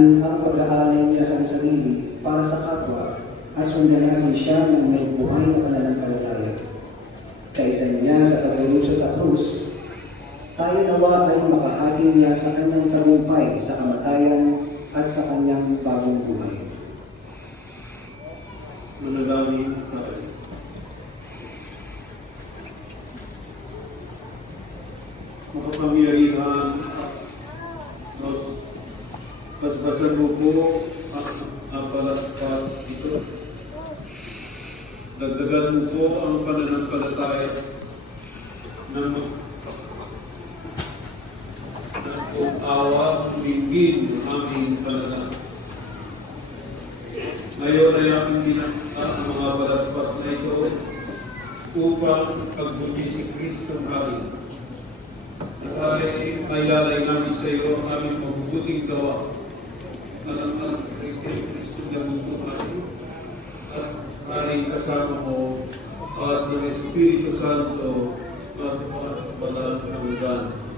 Alalahanin ang pag-aalay niya sa sarili para sa kapwa at sundalahin siya ng may buhay na pananampalataya. Kaisa niya sa pagkaluso sa krus, tayo nawa ay makahaging niya sa kanyang tagumpay sa kamatayan at sa kanyang bagong buhay. Manalangin tayo. Makapangyarihan, basbasan mo po ang palatpat ito. Dagdagan mo po ang pananampalataya ng awa, bigin ang aming pananampalataya. Ngayon ay aming ginagawa ang mga balaspas na ito upang pagbuli si Kristo ng Hari. At ay mayalay namin sa iyo ang aming mabubuting gawa ng Kristo na buhay at haring kasama mo at ng Espiritu Santo at sa balang hanggan.